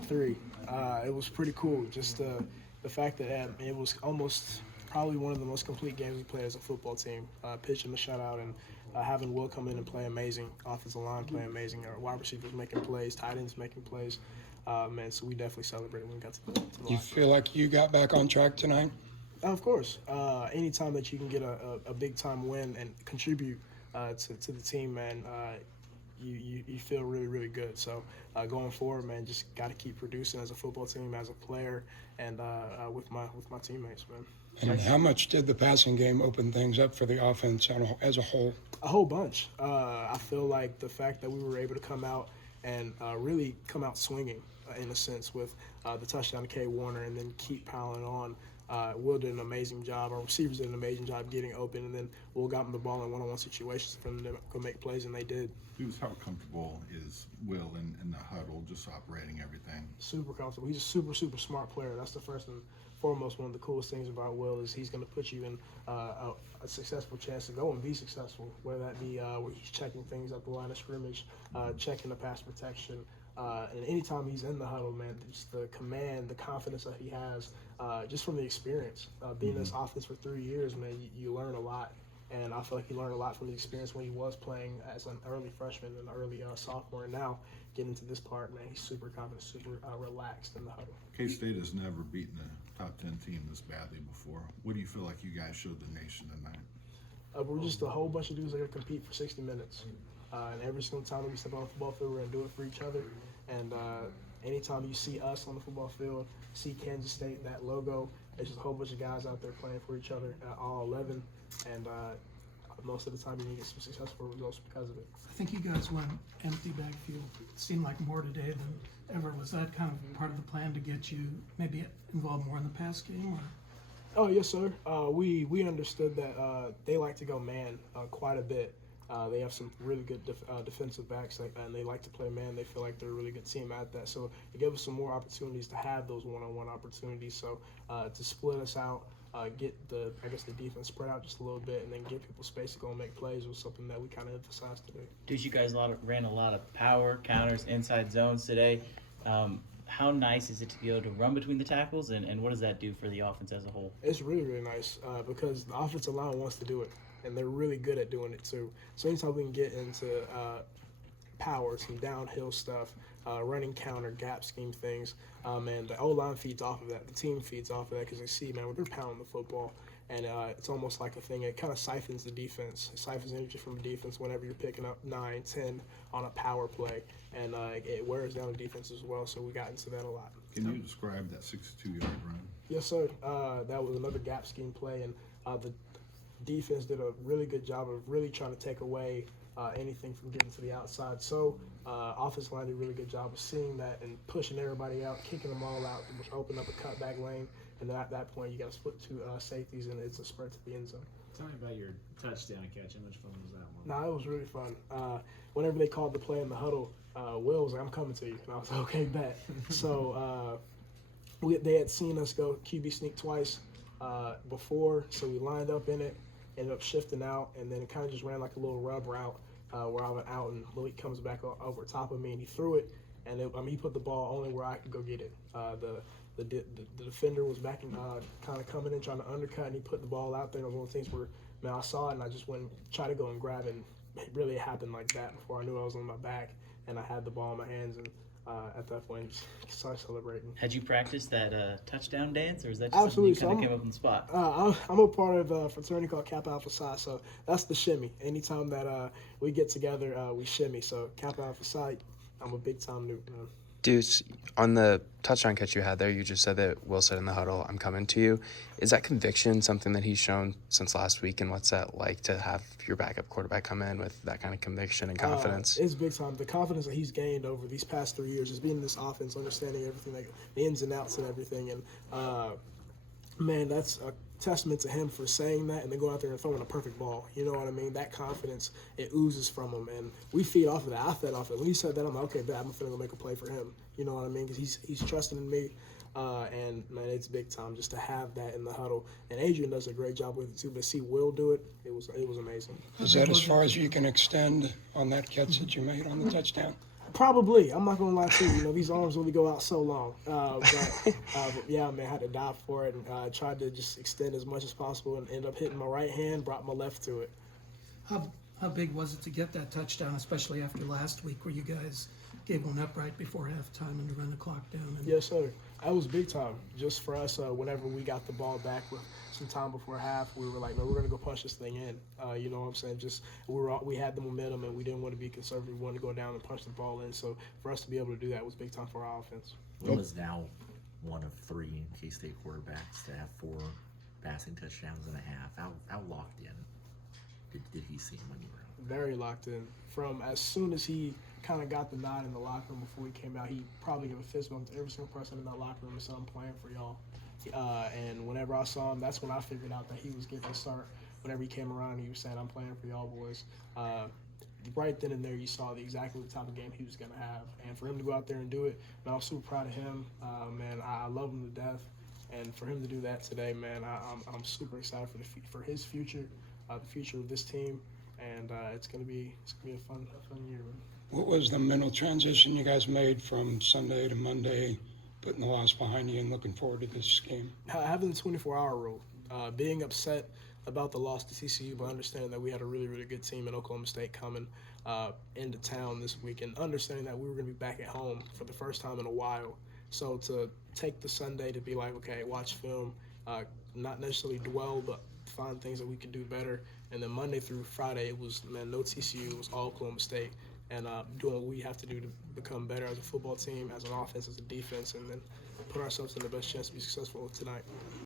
top three. It was pretty cool. Just the fact that it was almost probably one of the most complete games we played as a football team. Pitching the shutout and having Will come in and play amazing, offensive line play amazing, our wide receivers making plays, tight ends making plays. Man, so we definitely celebrated when we got to the You locker. feel like you got back on track tonight? Of course. Anytime that you can get a big time win and contribute to the team, man, you feel really, really good. So going forward, man, just got to keep producing as a football team, as a player, and with my teammates, man. And how much did the passing game open things up for the offense as a whole? A whole bunch. I feel like the fact that we were able to come out and really come out swinging in a sense with the touchdown to K. Warner and then keep piling on. Will did an amazing job. Our receivers did an amazing job getting open, and then Will got them the ball in one-on-one situations for them to go make plays, and they did. Deuce, how comfortable is Will in the huddle, just operating everything? Super comfortable. He's a super, super smart player. That's the first and foremost. One of the coolest things about Will is he's going to put you in a successful chance to go and be successful, whether that be where he's checking things at the line of scrimmage, checking the pass protection. And anytime he's in the huddle, man, just the command, the confidence that he has, just from the experience. Being in this offense for 3 years, man, you learn a lot. And I feel like he learned a lot from the experience when he was playing as an early freshman and an early sophomore. And now getting to this part, man, he's super confident, super relaxed in the huddle. K-State has never beaten a top 10 team this badly before. What do you feel like you guys showed the nation tonight? We're just a whole bunch of dudes that are going to compete for 60 minutes. And every single time that we step on the football field, we're going to do it for each other. And anytime you see us on the football field, see Kansas State, that logo, it's just a whole bunch of guys out there playing for each other, all 11. And most of the time, you're going to get some successful results because of it. I think you guys went empty backfield. It seemed like more today than ever. Was that kind of part of the plan to get you maybe involved more in the pass game? Or? Oh, yes, sir. We understood that they like to go man quite a bit. They have some really good defensive backs, and they like to play man. They feel like they're a really good team at that. So it gave us some more opportunities to have those one-on-one opportunities. So to split us out, get the defense spread out just a little bit, and then give people space to go and make plays was something that we kind of emphasized today. Dude, you guys ran a lot of power counters, inside zones today. How nice is it to be able to run between the tackles, and what does that do for the offense as a whole? It's really, really nice because the offensive line wants to do it, and they're really good at doing it too. So anytime we can get into power, some downhill stuff, running counter, gap scheme things, and the O-line feeds off of that. The team feeds off of that because they see, man, they're pounding the football. And it's almost like a thing. It kind of siphons the defense. It siphons energy from the defense whenever you're picking up 9, 10 on a power play. And it wears down the defense as well. So we got into that a lot. Can you describe that 62-yard run? Yes, sir. That was another gap scheme play. And the defense did a really good job of really trying to take away anything from getting to the outside. So offensive line did a really good job of seeing that and pushing everybody out, kicking them all out, which opened up a cutback lane. And then at that point, you got to split two safeties, and it's a spread to the end zone. Tell me about your touchdown catch. How much fun was that one? Nah, it was really fun. Whenever they called the play in the huddle, Will was like, "I'm coming to you," and I was like, "Okay, bet." So they had seen us go QB sneak twice before, so we lined up in it, ended up shifting out, and then it kind of just ran like a little rub route where I went out, and Malik comes back over top of me, and he threw it, and he put the ball only where I could go get it. The defender was backing, kind of coming in, trying to undercut, and he put the ball out there. And it was one of the things where, man, I saw it, and I just went and tried to go and grab it. And it really happened like that before I knew I was on my back, and I had the ball in my hands. And at that point, just started celebrating. Had you practiced that touchdown dance, or is that just Absolutely. something you kind of came up on the spot? I'm a part of a fraternity called Kappa Alpha Psi, so that's the shimmy. Anytime that we get together, we shimmy. So Kappa Alpha Psi, I'm a big-time noob, man. Deuce, on the touchdown catch you had there, you just said that Will said in the huddle, "I'm coming to you." Is that conviction something that he's shown since last week, and what's that like to have your backup quarterback come in with that kind of conviction and confidence? It's big time. The confidence that he's gained over these past 3 years is being in this offense, understanding everything, like the ins and outs and everything. And, man, that's a testament to him for saying that and then going out there and throwing a perfect ball. You know what I mean? That confidence, it oozes from him, and we feed off of that. I fed off of it. When he said that, I'm like, okay, bet, I'm going to go make a play for him. You know what I mean? Because he's trusting in me, and, man, it's big time just to have that in the huddle. And Adrian does a great job with it, too, but to see Will do it, it was amazing. Is that as far as you can extend on that catch that you made on the touchdown? Probably. I'm not gonna lie to you. You know, these arms only go out so long. But yeah, man, I had to dive for it and tried to just extend as much as possible and ended up hitting my right hand, brought my left to it. How big was it to get that touchdown, especially after last week where you guys gave one up right before halftime and to run the clock down? And Yes, sir. That was big time. Just for us, whenever we got the ball back with some time before half, we were like, no, we're gonna go punch this thing in. You know what I'm saying? Just we had the momentum and we didn't want to be conservative. We wanted to go down and punch the ball in. So for us to be able to do that was big time for our offense. Will is now one of 3 K-State quarterbacks to have 4 passing touchdowns and a half. How locked in did he seem when you were out? Very locked in. From as soon as he kind of got the nod in the locker room before he came out, he probably gave a fist bump to every single person in that locker room and said, I'm playing for y'all. And whenever I saw him, that's when I figured out that he was getting a start. Whenever he came around, he was saying, I'm playing for y'all boys. Right then and there, you saw exactly the type of game he was going to have. And for him to go out there and do it, man, I'm super proud of him. Man, I love him to death. And for him to do that today, man, I'm super excited for his future, the future of this team. And it's gonna be a fun year, man. What was the mental transition you guys made from Sunday to Monday, putting the loss behind you and looking forward to this game? Having the 24-hour rule, being upset about the loss to TCU, but understanding that we had a really, really good team in Oklahoma State coming into town this week, and understanding that we were going to be back at home for the first time in a while. So to take the Sunday to be like, okay, watch film, not necessarily dwell, but find things that we can do better. And then Monday through Friday, it was, man, no TCU, it was all Oklahoma State. And doing what we have to do to become better as a football team, as an offense, as a defense, and then put ourselves in the best chance to be successful tonight.